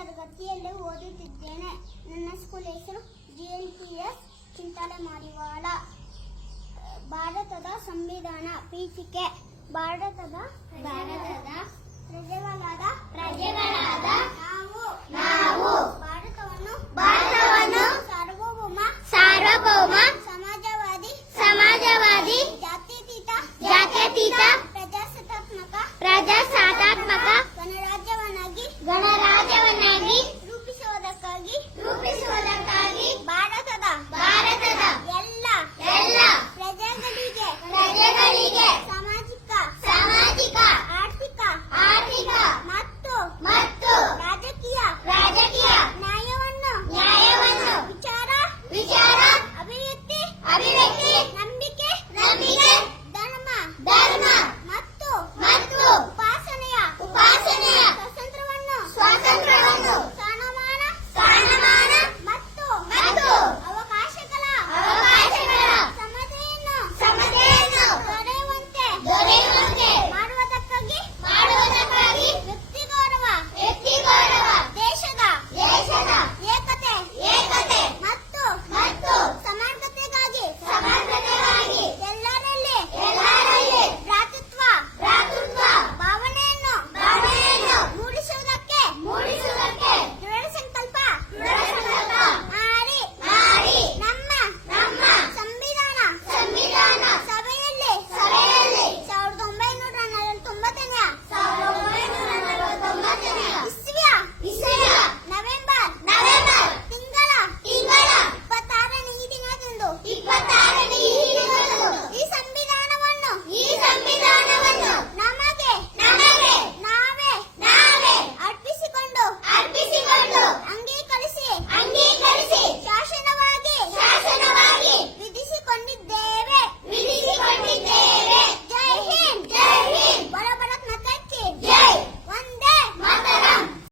ತರಗತಿಯಲ್ಲಿ ಓದುತ್ತಿದ್ದೇನೆ. ನನ್ನ ಸ್ಕೂಲ್ ಹೆಸರು G L P S Chintale Marivala ಭಾರತದ ಸಂವಿಧಾನ ಪೀಠಿಕೆ. ಭಾರತದ ಭಾರತದ ಪ್ರಜೆಗಳಾದ ಪ್ರಜೆಗಳಾದ ನಾವು. ನಾವು. ಭಾರತವನ್ನು ಭಾರತವನ್ನು ಸಾರ್ವಭೌಮ ಸಾರ್ವಭೌಮ ಸಮಾಜವಾದಿ ಸಮಾಜವಾದಿ ಜಾತ್ಯತೀತ ಜಾತ್ಯತೀತ ಪ್ರಜಾಸತ್ತಾತ್ಮಕ ಪ್ರಜಾಸತ್ತಾತ್ಮಕ ಗಣರಾಜ್ಯವನ್ನಾಗಿ ಗಣ